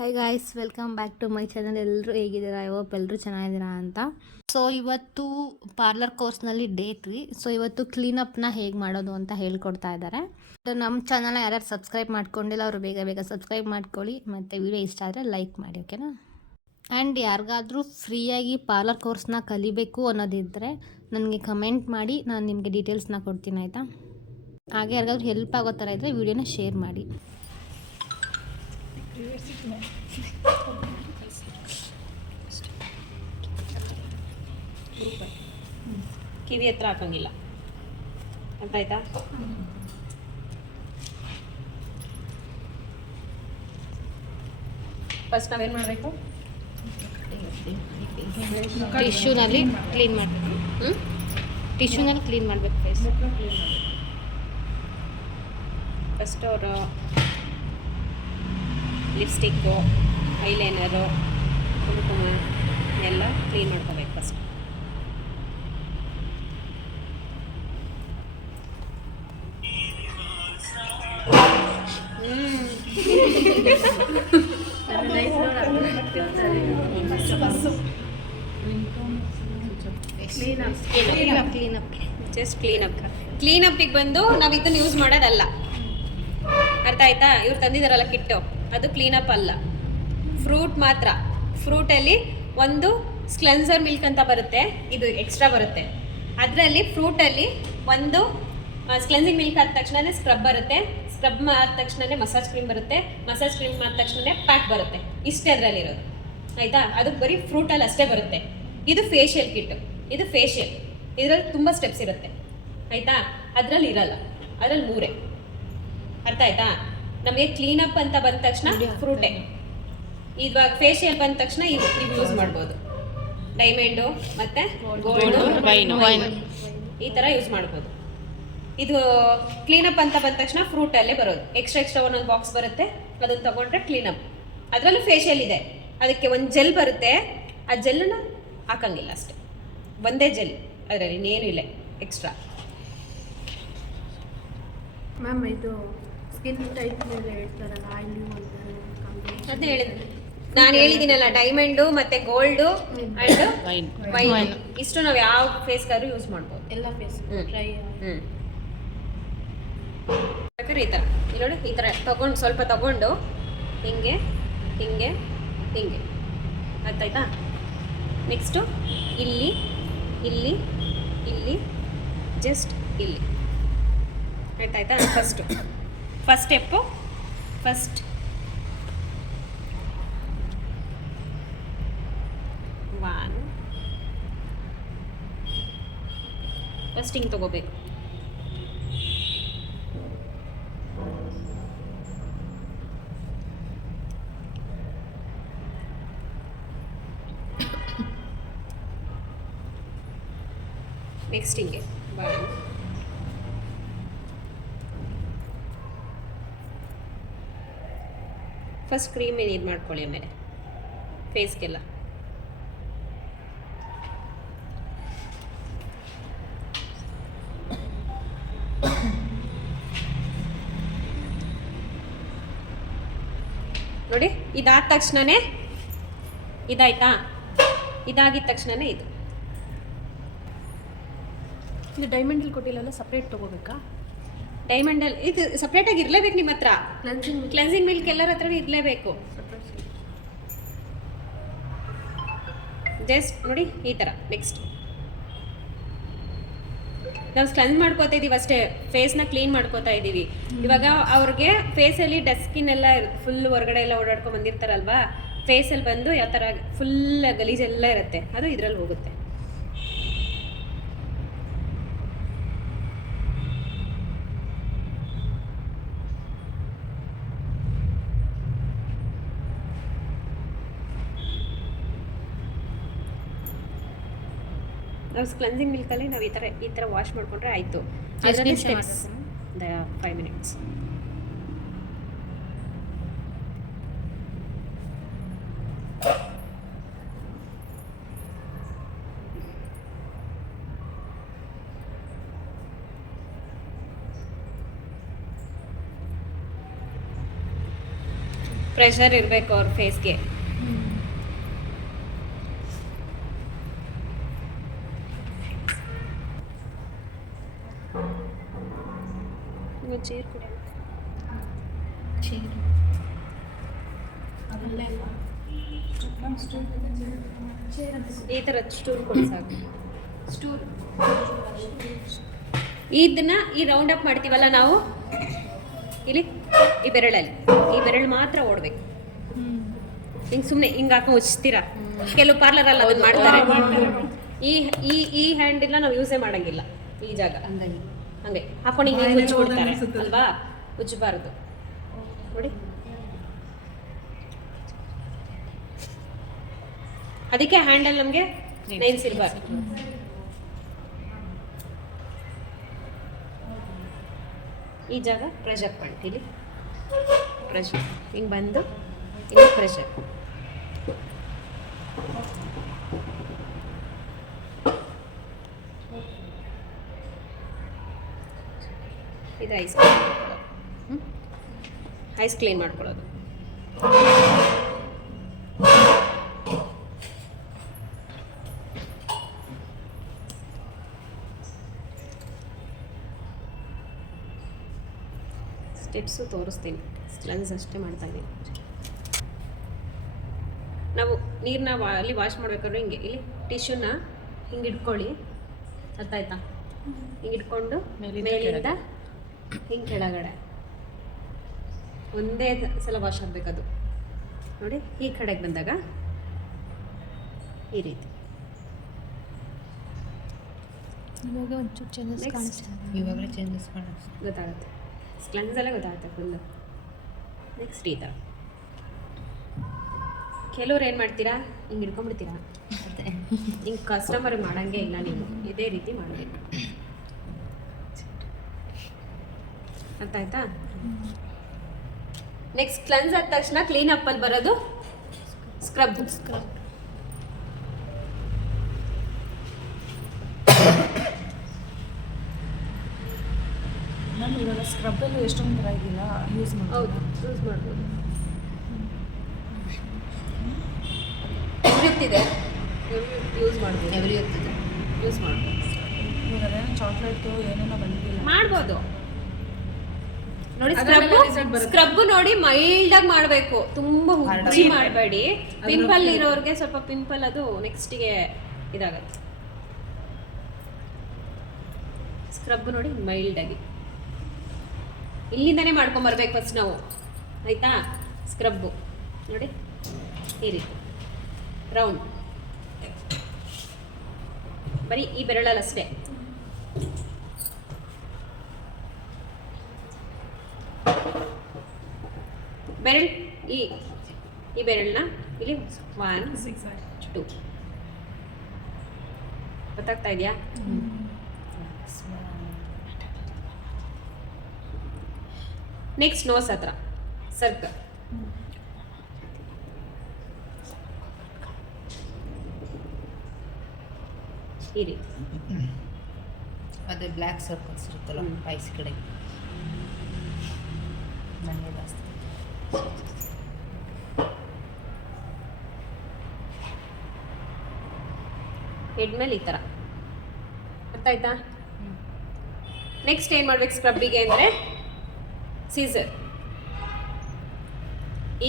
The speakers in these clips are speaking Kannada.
Hi guys, welcome back to my channel. ಎಲ್ಲರೂ ಹೇಗಿದ್ದೀರಾ? ಐ ಹೋಪ್ ಎಲ್ಲರೂ ಚೆನ್ನಾಗಿದ್ದೀರಾ ಅಂತ. ಸೊ ಇವತ್ತು ಪಾರ್ಲರ್ ಕೋರ್ಸ್ನಲ್ಲಿ ಡೇ 3. ಸೊ ಇವತ್ತು ಕ್ಲೀನಪ್ನ ಹೇಗೆ ಮಾಡೋದು ಅಂತ ಹೇಳ್ಕೊಡ್ತಾ ಇದ್ದಾರೆ. ನಮ್ಮ ಚಾನಲ್ನ ಯಾರ್ಯಾರು ಸಬ್ಸ್ಕ್ರೈಬ್ ಮಾಡ್ಕೊಂಡಿಲ್ಲ ಅವರು ಬೇಗ ಬೇಗ ಸಬ್ಸ್ಕ್ರೈಬ್ ಮಾಡ್ಕೊಳ್ಳಿ. ಮತ್ತು ವಿಡಿಯೋ ಇಷ್ಟ ಆದರೆ ಲೈಕ್ ಮಾಡಿ, ಓಕೆನಾ? ಆ್ಯಂಡ್ ಯಾರಿಗಾದರೂ ಫ್ರೀಯಾಗಿ ಪಾರ್ಲರ್ ಕೋರ್ಸ್ನ ಕಲಿಬೇಕು ಅನ್ನೋದಿದ್ದರೆ ನನಗೆ ಕಮೆಂಟ್ ಮಾಡಿ, ನಾನು ನಿಮಗೆ ಡೀಟೇಲ್ಸ್ನ ಕೊಡ್ತೀನಿ, ಆಯಿತಾ? ಹಾಗೆ ಯಾರಿಗಾದ್ರೂ ಹೆಲ್ಪ್ ಆಗೋ ಥರ ಇದ್ದರೆ ವಿಡಿಯೋನ ಶೇರ್ ಮಾಡಿ. ಕಿವಿ ಹತ್ರ ಹಾಕಂಗಿಲ್ಲ, ಅರ್ಥ ಆಯ್ತಾ? ಫಸ್ಟ್ ನಾವೇನು ಮಾಡಬೇಕು? ಟಿಶ್ಯೂನಲ್ಲಿ ಕ್ಲೀನ್ ಮಾಡಬೇಕು. ಟಿಶ್ಯೂನಲ್ಲಿ ಕ್ಲೀನ್ ಮಾಡಬೇಕು ಫೇಸ್. ಫಸ್ಟ್ ಅವರು ಲಿಪ್ಸ್ಟಿಕ್ಕು, ಐಲೈನರು, ಕುಂಕುಮ ಎಲ್ಲ ಕ್ಲೀನ್ ಮಾಡ್ಕೋಬೇಕು ಫಸ್ಟ್. ಜಸ್ಟ್ ಕ್ಲೀನಪ್ಪಿಗೆ ಬಂದು ನಾವು ಇದನ್ನು ಯೂಸ್ ಮಾಡೋದಲ್ಲ, ಅರ್ಥ ಆಯ್ತಾ? ಇವ್ರು ತಂದಿದ್ದಾರಲ್ಲ ಕಿಟ್ಟು, ಅದು ಕ್ಲೀನಪ್ ಅಲ್ಲ, ಫ್ರೂಟ್ ಮಾತ್ರ. ಫ್ರೂಟಲ್ಲಿ ಒಂದು ಕ್ಲೆನ್ಸರ್ ಮಿಲ್ಕ್ ಅಂತ ಬರುತ್ತೆ, ಇದು ಎಕ್ಸ್ಟ್ರಾ ಬರುತ್ತೆ. ಅದರಲ್ಲಿ ಫ್ರೂಟಲ್ಲಿ ಒಂದು ಕ್ಲೆನ್ಸಿಂಗ್ ಮಿಲ್ಕ್ ಆದ ತಕ್ಷಣವೇ ಸ್ಕ್ರಬ್ ಬರುತ್ತೆ, ಸ್ಕ್ರಬ್ ಆದ ತಕ್ಷಣವೇ ಮಸಾಜ್ ಕ್ರೀಮ್ ಬರುತ್ತೆ, ಮಸಾಜ್ ಕ್ರೀಮ್ ಆದ ತಕ್ಷಣವೇ ಪ್ಯಾಕ್ ಬರುತ್ತೆ. ಇಷ್ಟೇ ಅದರಲ್ಲಿರೋದು, ಆಯಿತಾ? ಅದು ಬರೀ ಫ್ರೂಟಲ್ಲಿ ಅಷ್ಟೇ ಬರುತ್ತೆ. ಇದು ಫೇಶಿಯಲ್ ಕಿಟ್ಟು, ಇದು ಫೇಶಿಯಲ್. ಇದರಲ್ಲಿ ತುಂಬ ಸ್ಟೆಪ್ಸ್ ಇರುತ್ತೆ, ಆಯಿತಾ? ಅದರಲ್ಲಿ ಇರಲ್ಲ, ಅದರಲ್ಲಿ 3. ಅರ್ಥ ಆಯ್ತಾ? ನಮಗೆ ಕ್ಲೀನಪ್ ಅಂತ ಬಂದ ತಕ್ಷಣ ಫ್ರೂಟೇ. ಇವಾಗ ಫೇಶಿಯಲ್ ಬಂದ ತಕ್ಷಣ ಇವು ಯೂಸ್ ಮಾಡ್ಬೋದು. ಡೈಮಂಡು ಮತ್ತು ಗೋಲ್ಡು, ವೈನ್ ಈ ಥರ ಯೂಸ್ ಮಾಡ್ಬೋದು. ಇದು ಕ್ಲೀನಪ್ ಅಂತ ಬಂದ ತಕ್ಷಣ ಫ್ರೂಟಲ್ಲೇ ಬರೋದು. ಎಕ್ಸ್ಟ್ರಾ ಒಂದೊಂದು ಬಾಕ್ಸ್ ಬರುತ್ತೆ, ಅದನ್ನು ತೊಗೊಂಡ್ರೆ ಕ್ಲೀನಪ್. ಅದರಲ್ಲೂ ಫೇಶಿಯಲ್ ಇದೆ, ಅದಕ್ಕೆ ಒಂದು ಜೆಲ್ ಬರುತ್ತೆ. ಆ ಜೆಲ್ಲನ್ನು ಹಾಕಂಗಿಲ್ಲ, ಅಷ್ಟೇ ಒಂದೇ ಜೆಲ್, ಅದರಲ್ಲಿ ಇನ್ನೇನು ಇಲ್ಲ ಎಕ್ಸ್ಟ್ರಾ. ಮ್ಯಾಮ್, ಇದು ಸ್ಕಿನ್ ಟೈಪ್ ಮೇಲೆ ಹೇಳ್ತಾರಲ್ಲ, ಆಯಿಲಿ ಅದನ್ನೇ ಹೇಳಿದ್ರೆ ನಾನು ಹೇಳಿದ್ದೀನಲ್ಲ, ಡೈಮಂಡು ಮತ್ತು ಗೋಲ್ಡು ಆ್ಯಂಡ್ ವೈನ್ ಇಷ್ಟು ನಾವು ಯಾವ ಫೇಸ್ಗಾದ್ರೂ ಯೂಸ್ ಮಾಡ್ಬೋದು, ಎಲ್ಲ ಫೇಸ್ ಡ್ರೈ. ಬೇಕಾದ್ರೆ ಈ ಥರ ಇಲ್ಲಿ ನೋಡಿ, ಈ ಥರ ತೊಗೊಂಡು ಸ್ವಲ್ಪ ತೊಗೊಂಡು ಹಿಂಗೆ ಹಿಂಗೆ ಹಿಂಗೆ, ಅರ್ಥಾಯ್ತಾ? ನೆಕ್ಸ್ಟು ಇಲ್ಲಿ ಇಲ್ಲಿ ಇಲ್ಲಿ ಜಸ್ಟ್ ಇಲ್ಲಿ, ಆಯ್ತಾಯ್ತಾ? First step, first one, first ಹಿಂಗೆ ತಗೋಬೇಕು. ನೆಕ್ಸ್ಟ್ ಹಿಂಗೆ ಒನ್, ಫಸ್ಟ್ ಕ್ರೀಮ್ ಇದು ಮಾಡ್ಕೊಳ್ಳಿ, ಆಮೇಲೆ ಫೇಸ್ಗೆಲ್ಲ. ನೋಡಿ, ಇದಾದ ತಕ್ಷಣನೇ ಇದಾಯ್ತಾ? ಇದಾಗಿದ ತಕ್ಷಣನೇ ಇದು ಡೈಮಂಡಲ್ಲಿ ಕೊಟ್ಟಿಲ್ಲ, ಸಪ್ರೇಟ್ ತೊಗೋಬೇಕಾ? ಡೈಮಂಡಲ್ಲಿ ಇದು ಸಪ್ರೇಟಾಗಿ ಇರಲೇಬೇಕು ನಿಮ್ಮ ಹತ್ರ. ಕ್ಲೆನ್ಸಿಂಗ್ ಮಿಲ್ಕ್ ಎಲ್ಲರ ಹತ್ರ ಇರಲೇಬೇಕು. ಜಸ್ಟ್ ನೋಡಿ ಈ ಥರ. ನೆಕ್ಸ್ಟ್ ನಾವು ಕ್ಲೆನ್ಸ್ ಮಾಡ್ಕೋತಾ ಇದ್ದೀವಿ ಅಷ್ಟೇ, ಫೇಸ್ನ ಕ್ಲೀನ್ ಮಾಡ್ಕೋತಾ ಇದ್ದೀವಿ. ಇವಾಗ ಅವ್ರಿಗೆ ಫೇಸಲ್ಲಿ ಡಸ್ಟ್ ಸ್ಕಿನ್ ಎಲ್ಲ ಫುಲ್ ಹೊರಗಡೆ ಎಲ್ಲ ಓಡಾಡ್ಕೊಂಡು ಬಂದಿರ್ತಾರಲ್ವಾ, ಫೇಸಲ್ಲಿ ಬಂದು ಯಾವ ಥರ ಫುಲ್ ಗಲೀಜೆಲ್ಲ ಇರುತ್ತೆ, ಅದು ಇದರಲ್ಲಿ ಹೋಗುತ್ತೆ. ನಾವು ಕ್ಲೆನ್ಸಿಂಗ್ ಮಿಲ್ಕಲ್ಲಿ ನಾವು ಈ ಥರ ವಾಶ್ ಮಾಡಿಕೊಂಡ್ರೆ ಆಯಿತು. ಅದರಲ್ಲಿ ಸ್ಟೆಪ್ಸ್ 5 ಮಿನಿಟ್ಸ್. ಪ್ರೆಷರ್ ಇರಬೇಕು ಅವ್ರ ಫೇಸ್ಗೆ. ಚೇರ್ ಕೊಡಿ. ಈ ಥರ ಸ್ಟೂಲ್ ಕೊಡಿ ಸಾಕು. ಇದನ್ನ ಈ ರೌಂಡ್ ಅಪ್ ಮಾಡ್ತೀವಲ್ಲ ನಾವು ಇಲ್ಲಿ ಈ ಬೆರಳು ಮಾತ್ರ ಓಡಬೇಕು. ಹಿಂಗೆ ಸುಮ್ಮನೆ ಹಿಂಗೆ ಹಾಕಿ ಉಚ್ತೀರಾ, ಕೆಲವು ಪಾರ್ಲರಲ್ಲಿ ಅದನ್ನ ಮಾಡ್ತಾರೆ. ಈ ಹ್ಯಾಂಡ್ ಇಲ್ಲ ನಾವು ಯೂಸೇ ಮಾಡಂಗಿಲ್ಲ. ಈ ಜಾಗ ಹಂಗೆ ಹಾಕೊಂಡು ಹಿಂಗೆ ಉಜ್ಜಿಬಿಡ್ತಾರೆ ಅಲ್ವಾ, ಉಜ್ಜಬಾರ್ದು ನೋಡಿ. ಅದಕ್ಕೆ ಹ್ಯಾಂಡಲ್ ನಮಗೆ ನೈನ್ಸ್ ಇರಬಾರ್ದು. ಈ ಜಾಗ ಪ್ರೆಷರ್ ಪಾಯಿಂಟ್, ಇಲ್ಲಿ ಪ್ರೆಷರ್ ಹಿಂಗೆ ಬಂದು ಇಲ್ಲಿ ಪ್ರೆಷರ್. ಇದು ಐಸ್ ಕ್ಲೀನ್ ಮಾಡ್ಕೊಳ್ಳೋದು. ಐಸ್ ಕ್ಲೀನ್ ಮಾಡ್ಕೊಳ್ಳೋದು. ಸ್ಟೆಪ್ಸು ತೋರಿಸ್ತೀನಿ, ಲೆನ್ಸ್ ಅಷ್ಟೇ ಮಾಡ್ತಾ ಇದ್ದೀನಿ. ನಾವು ನೀರನ್ನ ಅಲ್ಲಿ ವಾಶ್ ಮಾಡ್ಬೇಕಾದ್ರೆ ಹಿಂಗೆ ಇಲ್ಲಿ ಟಿಶ್ಯೂನ ಹಿಂಗೆ ಇಟ್ಕೊಳ್ಳಿ, ಅರ್ಥ ಆಯ್ತಾ? ಹಿಂಗೆ ಇಟ್ಕೊಂಡು ಮೇಲಿಂದ ಹಿಂಗೆ ಕೆಳಗಡೆ ಒಂದೇ ಸಲ ವಾಶ್ ಆಗಬೇಕದು ನೋಡಿ. ಈ ಕಡೆಗೆ ಬಂದಾಗ ಈ ರೀತಿ. ಇವಾಗ ಒಂಚೂರು ಚೇಂಜಸ್ ಕಾಣಿಸ್ತಾ ಇವಾಗಲೇ ಚೇಂಜಸ್ ಕಾಣಿಸ್ತಾ ಗೊತ್ತಾಗುತ್ತೆ, ಕ್ಲೆನ್ಸಲ್ಲೇ ಗೊತ್ತಾಗುತ್ತೆ ಫುಲ್ಲು. ನೆಕ್ಸ್ಟ್ ಈ ಥರ. ಕೆಲವ್ರು ಏನು ಮಾಡ್ತೀರಾ, ಹಿಂಗೆ ಹಿಡ್ಕೊಂಡ್ಬಿಡ್ತೀರಾ, ಹಿಂಗೆ ಕಸ್ಟಮರ್ ಮಾಡೋಂಗೆ ಇಲ್ಲ, ನೀವು ಇದೇ ರೀತಿ ಮಾಡಬೇಕು. ಅರ್ಥ ಆಯ್ತಾ? ನೆಕ್ಸ್ಟ್ ಕ್ಲೆನ್ಸ್ ಆದ ತಕ್ಷಣ ಕ್ಲೀನ್ ಅಪ್ಪಲ್ಲಿ ಬರೋದು ಸ್ಕ್ರಬ್. ನಾನು ಇವಾಗ ಸ್ಕ್ರಬ್ಬಲ್ಲೂ ಎಷ್ಟೊಂದು ಥರ ಇದೆಯಲ್ಲ ಯೂಸ್ ಹೌದು, ಮಾಡ್ಬೋದು. ಯೂಸ್ ಮಾಡ್ಬೋದು. ಎವ್ರಿತ್ತಿದೆ, ಯೂಸ್ ಮಾಡ್ಬೋದು. ಎವ್ರಿ ಇರ್ತದೆ. ಯೂಸ್ ಮಾಡ್ಬೋದು. ಇವಾಗ ಚಾಕ್ಲೇಟು ಏನೇನೋ ಬಂದಿಲ್ಲ ಮಾಡ್ಬೋದು ನೋಡಿ. ಅದರಲ್ಲೆಲ್ಲ result ಬರುತ್ತೆ. ಸ್ಕ್ರಬ್ ನೋಡಿ ಮೈಲ್ಡ್ ಆಗಿ ಮಾಡಬೇಕು, ತುಂಬಾ ಹುಚ್ಚಿ ಮಾಡಬೇಡಿ. ಪಿಂಪಲ್ ಇರೋರಿಗೆ ಸ್ವಲ್ಪ ಪಿಂಪಲ್ ಅದು ನೆಕ್ಸ್ಟಿಗೆ ಇದಾಗತ್ತೆ. ಸ್ಕ್ರಬ್ ನೋಡಿ ಮೈಲ್ಡ್ ಆಗಿ ಇಲ್ಲಿಂದಾನೇ ಮಾಡ್ಕೊಂಡ್ ಬರ್ಬೇಕು ಫಸ್ಟ್ ನಾವು, ಆಯ್ತಾ? ಸ್ಕ್ರಬ್ಬು ನೋಡಿ ಈ ರೀತಿ ರೌಂಡ್, ಬರೀ ಈ ಬೆರಳಲ್ಲಿ ಅಷ್ಟೇ. ಬೆರಳು ಈ ಬೆರಳನ್ನ ಇಲ್ಲಿ 1 2 ಗೊತ್ತಾಗ್ತಾ ಇದೆಯಾ? ನೆಕ್ಸ್ಟ್ ನೋಸ್ ಹತ್ರ ಸರ್ಕಲ್ ಈ ರೀತಿ. ಅದೇ ಬ್ಲ್ಯಾಕ್ ಸರ್ಕಲ್ಸ್ ಇರುತ್ತಲ್ಲ ಐಸ್ ಕಡೆ ನನಗೆ ಜಾಸ್ತಿ. ಹೆಡ್ ಮೇಲೆ ಈ ಥರ, ಅರ್ಥ ಆಯ್ತಾ? ನೆಕ್ಸ್ಟ್ ಏನು ಮಾಡ್ಬೇಕು ಸ್ಕ್ರಬ್ಬಿಗೆ ಅಂದರೆ ಸೀಸರ್ ಈ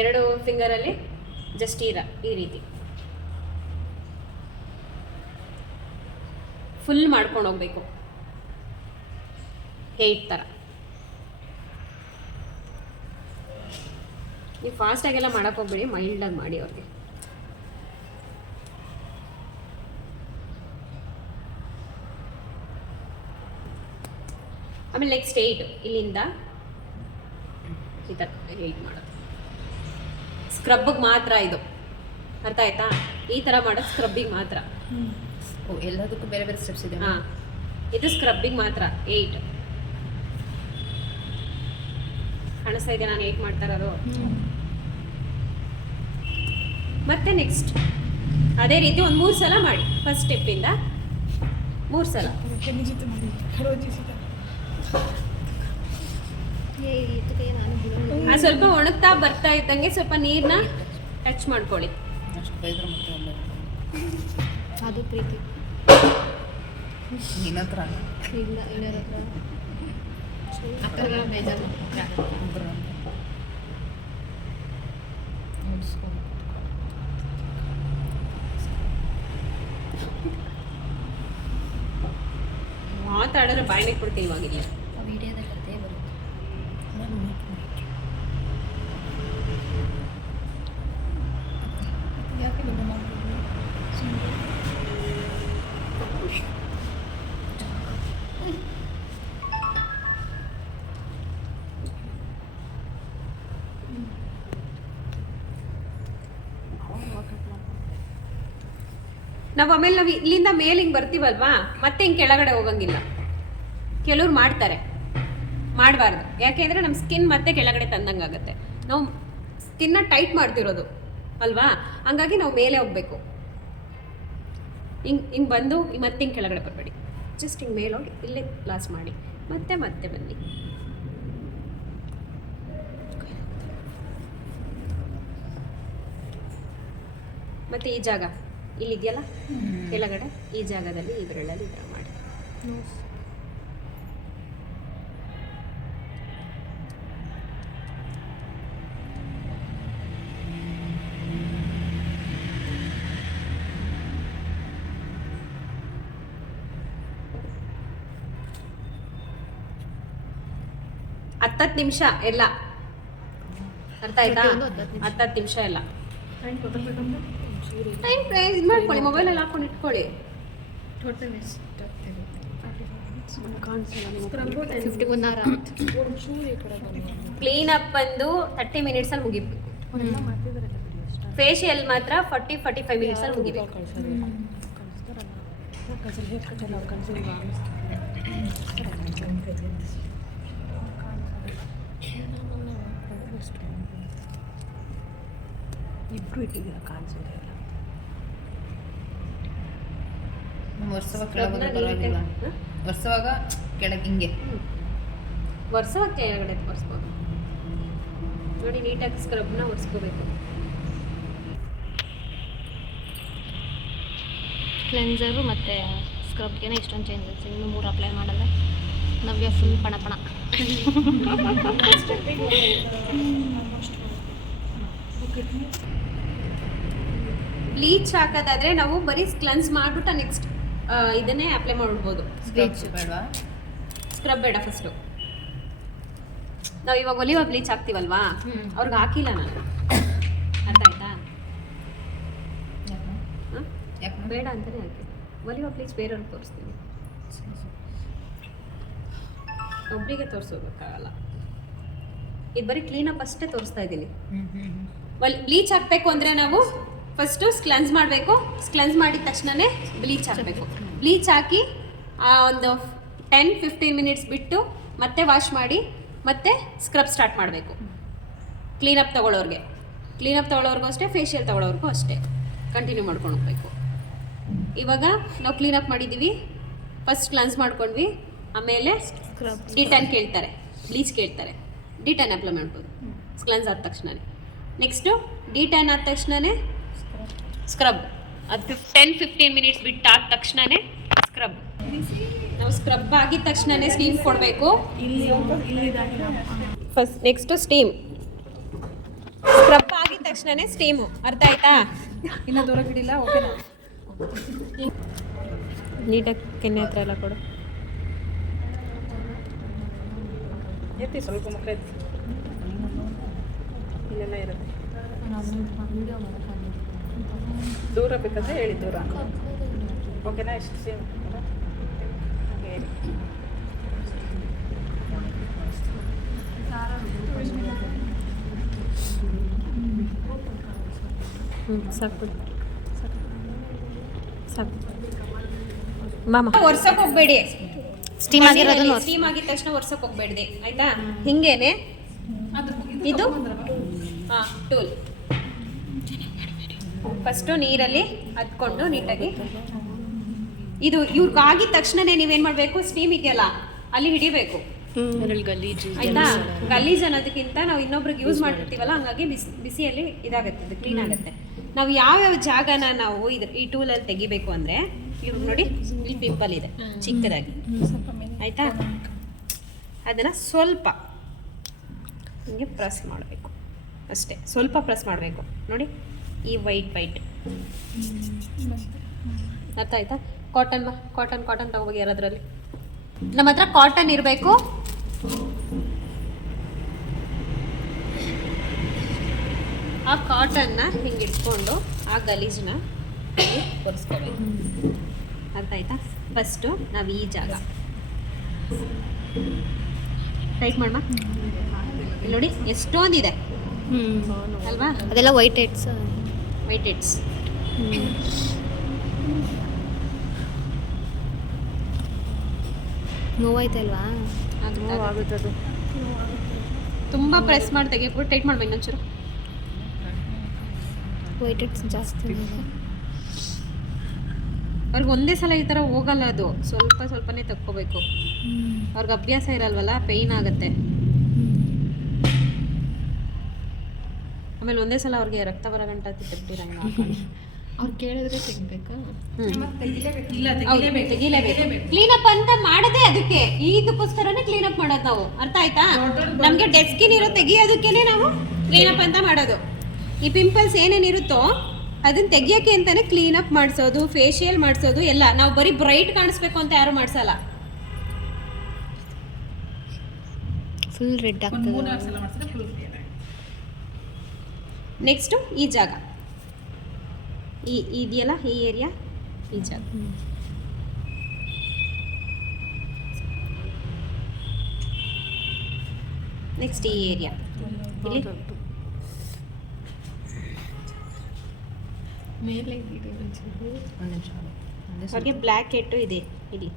ಎರಡು ಫಿಂಗರಲ್ಲಿ ಜಸ್ಟ್ ಈ ರೀತಿ ಫುಲ್ ಮಾಡ್ಕೊಂಡು ಹೋಗ್ಬೇಕು, ಹೇಟ್ ಥರ. ನೀವು ಫಾಸ್ಟಾಗೆಲ್ಲ ಮಾಡೋಕೆ ಹೋಗ್ಬೇಡಿ, ಮೈಲ್ಡಾಗಿ ಮಾಡಿ ಅವ್ರಿಗೆ. ಆಮೇಲೆ ನೆಕ್ಸ್ಟ್ 8 ಇಲ್ಲಿಂದ ಈ ಥರ 8 ಮಾಡೋದು. ಸ್ಕ್ರಬ್ಬಿಗೆ ಮಾತ್ರ ಇದು, ಅರ್ಥ ಆಯ್ತಾ? ಈ ಥರ ಮಾಡೋದು ಸ್ಕ್ರಬ್ಬಿಗೆ ಮಾತ್ರ. ಓ, ಎಲ್ಲದಕ್ಕೂ ಬೇರೆ ಬೇರೆ ಸ್ಟೆಪ್ಸ್ ಇದೆ. ಹಾಂ, ಇದು ಸ್ಕ್ರಬ್ಬಿಗೆ ಮಾತ್ರ 8 ಕಾಣಿಸ್ತಾ ಇದೆ. ನಾನು 8 ಮಾಡ್ತಾ ಇರೋದು. ಮತ್ತೆ ನೆಕ್ಸ್ಟ್ ಅದೇ ರೀತಿ ಒಂದು 3 ಸಲ ಮಾಡಿ. ಫಸ್ಟ್ ಸ್ಟೆಪ್ಪಿಂದ 3 ಸಲ ಸ್ವಲ್ಪ ಒಣಗ್ತಾ ಬರ್ತಾ ಇದ್ದಂಗೆ ಸ್ವಲ್ಪ ನೀರನ್ನ ಟಚ್ ಮಾಡ್ಕೊಳ್ಳಿ. ಅಷ್ಟು ಬೈದ್ರೆ ಮತ್ತೆ ಒಳ್ಳೆ ಅದು ಪ್ರೀತಿ ನಿನ್ನ ಹತ್ರ ಇಲ್ಲ ಇನ್ನೊರ ಹತ್ರ ಬೇಜಾರು ಮಾತಾಡಿದ್ರೆ ಬಾಯಿಗೆ ಕೊಡ್ತೀನಿ ಇವಾಗಿಲ್ಲ. ವಿಡಿಯೋದಲ್ಲಿ ಅದೇ ಬರುತ್ತೆ. ಯಾಕೆ ವಿಡಿಯೋ ಮಾಡ್ಬೋದು? ನಾವು ಆಮೇಲೆ ನಾವು ಇಲ್ಲಿಂದ ಮೇಲೆ ಹಿಂಗೆ ಬರ್ತೀವಲ್ವಾ, ಮತ್ತೆ ಹಿಂಗೆ ಕೆಳಗಡೆ ಹೋಗಂಗಿಲ್ಲ. ಕೆಲವ್ರು ಮಾಡ್ತಾರೆ, ಮಾಡಬಾರ್ದು. ಯಾಕೆಂದರೆ ನಮ್ಮ ಸ್ಕಿನ್ ಮತ್ತೆ ಕೆಳಗಡೆ ತಂದಂಗಾಗತ್ತೆ. ನಾವು ಸ್ಕಿನ್ನ ಟೈಟ್ ಮಾಡ್ತಿರೋದು ಅಲ್ವಾ, ಹಂಗಾಗಿ ನಾವು ಮೇಲೆ ಹೋಗಬೇಕು. ಹಿಂಗೆ ಬಂದು ಮತ್ತೆ ಹಿಂಗೆ ಕೆಳಗಡೆ ಬರಬೇಡಿ. ಜಸ್ಟ್ ಹಿಂಗೆ ಮೇಲೆ ಹೋಗಿ ಇಲ್ಲೇ ಕ್ಲಾಸ್ ಮಾಡಿ ಮತ್ತೆ ಮತ್ತೆ ಬನ್ನಿ. ಮತ್ತು ಈ ಜಾಗ ಇಲ್ಲಿದೆಯಲ್ಲ ಕೆಳಗಡೆ, ಈ ಜಾಗದಲ್ಲಿ ಈ ಬೆರಳಲ್ಲಿ ಈ ಥರ ಮಾಡಿ. ಹತ್ತತ್ತು ನಿಮಿಷ ಎಲ್ಲ ಅರ್ಥ ಆಯ್ತಾ? 10 ನಿಮಿಷ ಎಲ್ಲ ಟೈಮ್ ಇದು ಮಾಡ್ಕೊಳ್ಳಿ, ಮೊಬೈಲಲ್ಲಿ ಹಾಕೊಂಡು ಇಟ್ಕೊಳ್ಳಿ. ಕ್ಲೀನ್ ಅಪ್ ಬಂದು 30 ಮಿನಿಟ್ಸಲ್ಲಿ ಮುಗಿಬೇಕು. ಫೇಶಿಯಲ್ ಮಾತ್ರ 40-45 ಮಿನಿಟ್ಸಲ್ಲಿ ಮುಗಿಬೇಕು. ಇಬ್ರು ಇಟ್ಟಿದ್ದೀರ ಕಾಣಿಸೋದಿಲ್ಲ. ವರ್ಷವಾಗ ಕೆಳಗೆ ಬರೋದಿಲ್ಲ. ವರ್ಷವಾಗ ಕೆಳಗೆ ಹಿಂಗೆ ಒರೆಸೋವಾಗ ಕೆಳಗಡೆ ಒರೆಸ್ಬೋದು ನೋಡಿ. ನೀಟಾಗಿ ಸ್ಕ್ರಬ್ನ ಒರೆಸ್ಕೋಬೇಕು. ಕ್ಲೆನ್ಸರು ಮತ್ತು ಸ್ಕ್ರಬ್ಗೆ ಇಷ್ಟೊಂದು ಚೇಂಜಸ್. ಇನ್ನು 3 ಅಪ್ಲೈ ಮಾಡಲ್ಲ. ನವ್ಯ ಫುಲ್ ಪಣ ಬ್ಲೀಚ್ ಹಾಕೋದಾದ್ರೆ ನಾವು ಬರೀ ಕ್ಲನ್ಸ್ ಮಾಡಿಬಿಟ್ಟು ನೆಕ್ಸ್ಟ್ ಇದನ್ನೇ ಅಪ್ಲೈ ಮಾಡ್ಬಿಡ್ಬೋದು. ಬೇಡವಾ? ಸ್ಕ್ರಬ್ ಬೇಡ. ಫಸ್ಟು ನಾವು ಇವಾಗ ಒಲಿವ ಬ್ಲೀಚ್ ಹಾಕ್ತೀವಲ್ವಾ, ಅವ್ರಿಗೆ ಹಾಕಿಲ್ಲ ನಾನು. ಅರ್ಥ ಆಯ್ತಾ? ಯಾಕೆ ಬೇಡ ಅಂತಲೇ ಹಾಕಿ. ಒಲಿವ ಬ್ಲೀಚ್ ಬೇರೆಯವ್ರಿಗೆ ತೋರಿಸ್ತೀವಿ, ಒಬ್ಬರಿಗೆ ತೋರಿಸೋಕ್ಕಾಗಲ್ಲ. ಇದು ಬರೀ ಕ್ಲೀನಪ್ ಅಷ್ಟೇ ತೋರಿಸ್ತಾ ಇದ್ದೀನಿ. ಬ್ಲೀಚ್ ಹಾಕಬೇಕು ಅಂದರೆ ನಾವು ಫಸ್ಟು ಕ್ಲೆನ್ಸ್ ಮಾಡಬೇಕು. ಕ್ಲೆನ್ಸ್ ಮಾಡಿದ ತಕ್ಷಣವೇ ಬ್ಲೀಚ್ ಹಾಕಬೇಕು. ಬ್ಲೀಚ್ ಹಾಕಿ ಒಂದು 10-15 ಮಿನಿಟ್ಸ್ ಬಿಟ್ಟು ಮತ್ತೆ ವಾಶ್ ಮಾಡಿ ಮತ್ತೆ ಸ್ಕ್ರಬ್ ಸ್ಟಾರ್ಟ್ ಮಾಡಬೇಕು. ಕ್ಲೀನಪ್ ತೊಗೊಳ್ಳೋರ್ಗೂ ಅಷ್ಟೇ, ಫೇಶಿಯಲ್ ತೊಗೊಳ್ಳೋರ್ಗೂ ಅಷ್ಟೇ ಕಂಟಿನ್ಯೂ ಮಾಡ್ಕೊಂಡು ಹೋಗ್ಬೇಕು. ಇವಾಗ ನಾವು ಕ್ಲೀನಪ್ ಮಾಡಿದ್ದೀವಿ, ಫಸ್ಟ್ ಕ್ಲೆನ್ಸ್ ಮಾಡ್ಕೊಂಡ್ವಿ, ಆಮೇಲೆ ಡಿಟನ್ ಕೇಳ್ತಾರೆ, ಬ್ಲೀಚ್ ಕೇಳ್ತಾರೆ. ಡಿಟನ್ ಅಪ್ಲೈ ಮಾಡ್ಬೋದು ಕ್ಲೆನ್ಸ್ ಆದ ತಕ್ಷಣ. ನೆಕ್ಸ್ಟು ಡಿಟನ್ ಆದ ತಕ್ಷಣವೇ ಸ್ಕ್ರಬ್. ಅದು 10-15 ಮಿನಿಟ್ಸ್ ಬಿಟ್ಟು ಆದ ತಕ್ಷಣವೇ ಸ್ಕ್ರಬ್. ನಾವು ಸ್ಕ್ರಬ್ ಆಗಿದ ತಕ್ಷಣವೇ ಸ್ಟೀಮ್ ಕೊಡಬೇಕು. First next steam. ಸ್ಕ್ರಬ್ ಆಗಿದ ತಕ್ಷಣವೇ ಸ್ಟೀಮು. ಅರ್ಥ ಆಯ್ತಾ? ಇನ್ನೂ ದೂರ ಗಿಡಿಲ್ಲ. ಓಕೆನಾ? ನೀಟಾಗಿ ಕೆನ್ನೆ ಹತ್ರ ಎಲ್ಲ ಕೊಡು. ಎತ್ತಿ ಸ್ವಲ್ಪ ಮುಖ ಎತ್ತಿ. ಇಲ್ಲೆಲ್ಲ ಇರುತ್ತೆ. ದೂರ ಬೇಕಂದ್ರೆ ಹೇಳಿ, ದೂರ. ಓಕೆನಾ? ಎಷ್ಟು ಸೇಮ್ ಹೇಳಿ. ಸಾಕು ಸಾಕು ಮಾಮ. ಒರ್ಸಕ್ಕೆ ಹೋಗ್ಬೇಡಿ. ಸ್ಟೀಮ್ ಆಗಿರೋದು ಸ್ಟೀಮ್ ಆಗಿದ ತಕ್ಷಣ ಒರ್ಸಕ್ಕೆ ಹೋಗ್ಬೇಡಿ, ಆಯ್ತಾ? ಹಿಂಗೇನೆ ಇದು ಟೂಲ್. ಫಸ್ಟು ನೀರಲ್ಲಿ ಹದ್ಕೊಂಡು ನೀಟಾಗಿ ಇದು ಇವ್ರಿಗೆ ಆಗಿದ ತಕ್ಷಣನೇ ನೀವೇನು ಮಾಡಬೇಕು, ಸ್ಟೀಮ್ ಇದೆಯಲ್ಲ ಅಲ್ಲಿ ಹಿಡಿಬೇಕು. ಆಯ್ತಾ. ಗಲೀಜ್ ಅನ್ನೋದಕ್ಕಿಂತ ನಾವು ಇನ್ನೊಬ್ರಿಗೆ ಯೂಸ್ ಮಾಡಿರ್ತೀವಲ್ಲ, ಹಂಗಾಗಿ ಬಿಸಿಯಲ್ಲಿ ಇದಾಗುತ್ತೆ, ಇದು ಕ್ಲೀನ್ ಆಗುತ್ತೆ. ನಾವು ಯಾವ್ಯಾವ ಜಾಗನ ನಾವು ಈ ಟೂಲಲ್ಲಿ ತೆಗಿಬೇಕು ಅಂದರೆ, ಇವ್ರು ನೋಡಿ ಇಲ್ಲಿ ಪಿಂಪಲ್ ಇದೆ ಚಿಕ್ಕದಾಗಿ, ಆಯಿತಾ. ಅದನ್ನು ಸ್ವಲ್ಪ ಹಿಂಗೆ ಪ್ರೆಸ್ ಮಾಡಬೇಕು ಅಷ್ಟೇ, ಸ್ವಲ್ಪ ಪ್ರೆಸ್ ಮಾಡಬೇಕು. ನೋಡಿ ಈ ವೈಟ್ ಅರ್ಥ ಆಯ್ತಾ. ಕಾಟನ್ ತಗೋಬೇಕು ಯಾರಾದ್ರಲ್ಲಿ. ನಮ್ಮ ಹತ್ರ ಕಾಟನ್ ಇರಬೇಕು. ಆ ಕಾಟನ್ನ ಹಿಂಗೆ ಇಟ್ಕೊಂಡು ಆ ಗಲೀಜನ್ನ ಒರೆಸ್ಕೋಬೇಕು. ಅರ್ಥ ಆಯ್ತಾ. ಫಸ್ಟು ನಾವು ಈ ಜಾಗ ಟೈಟ್ ಮಾಡೋಣ. ಇಲ್ಲಿ ನೋಡಿ ಎಷ್ಟೊಂದಿದೆ ಅಲ್ವಾ, ಅದೆಲ್ಲ ವೈಟ್ ಹೆಡ್ಸ್. ನೋವಾಯ್ತಲ್ವಾ? ಆಗುತ್ತದು. ತುಂಬ ಪ್ರೆಸ್ ಮಾಡಿ ತೆಗೆದ್ಬಿಟ್ಟು ಟೈಟ್ ಮಾಡ್ಬೇಕು ಒಂಚೂರು. ವೈಟ್ ಹೆಡ್ಸ್ ಜಾಸ್ತಿ ಇದೆ. ಅವ್ರಿಗೆ ಒಂದೇ ಸಲ ಈ ಥರ ಹೋಗಲ್ಲ, ಅದು ಸ್ವಲ್ಪನೇ ತಕ್ಕೋಬೇಕು. ಅವ್ರಿಗೆ ಅಭ್ಯಾಸ ಇರಲ್ವಲ್ಲ, ಪೇಯ್ನ್ ಆಗುತ್ತೆ. ಆಮೇಲೆ ಒಂದೇ ಸಲ ಅವ್ರಿಗೆ ರಕ್ತ ಬರೋ ಗಂಟ ತೆಗ್ದಿರಂಗ ಅವ್ರು ಕೇಳಿದ್ರೆ ತೆಗಿಬೇಕಾ? ತೆಗಿಲೇಬೇಕು. ಕ್ಲೀನಪ್ ಅಂತ ಮಾಡದೆ ಅದಕ್ಕೆ, ಇದಕ್ಕೋಸ್ಕರನೇ ಕ್ಲೀನಪ್ ಮಾಡೋದು ನಾವು. ಅರ್ಥ ಆಯ್ತಾ. ನಮ್ಗೆ ಡೆಡ್ ಸ್ಕಿನ್ ಇರೋ ತೆಗಿಯೋದಕ್ಕೇನೆ ನಾವು ಕ್ಲೀನಪ್ ಅಂತ ಮಾಡೋದು. ಈ ಪಿಂಪಲ್ಸ್ ಏನೇನಿರುತ್ತೋ ಅದನ್ನ ತೆಗಿಯೋಕ್ಕೆ ಅಂತಾನೆ ಕ್ಲೀನಪ್ ಮಾಡಿಸೋದು, ಫೇಶಿಯಲ್ ಮಾಡಿಸೋದು ಎಲ್ಲ. ನಾವು ಬರೀ ಬ್ರೈಟ್ ಕಾಣಿಸ್ಬೇಕು ಅಂತ ಯಾರು ಮಾಡಿಸಲ್ಲ. ಫುಲ್ ರೆಡ್ ಆಗ್ತದೆ. ನೆಕ್ಸ್ಟು ಈ ಜಾಗ, ಇದೆಯಲ್ಲ ಈ ಏರಿಯಾ, ಈ ಜಾಗ. ನೆಕ್ಸ್ಟ್ ಈ ಏರಿಯಾ ಇಲ್ಲಿ ಮೇಲೆ ಹಾಗೆ ಬ್ಲ್ಯಾಕ್ ಹೆಡ್ಡು ಇದೆ ಇಲ್ಲಿ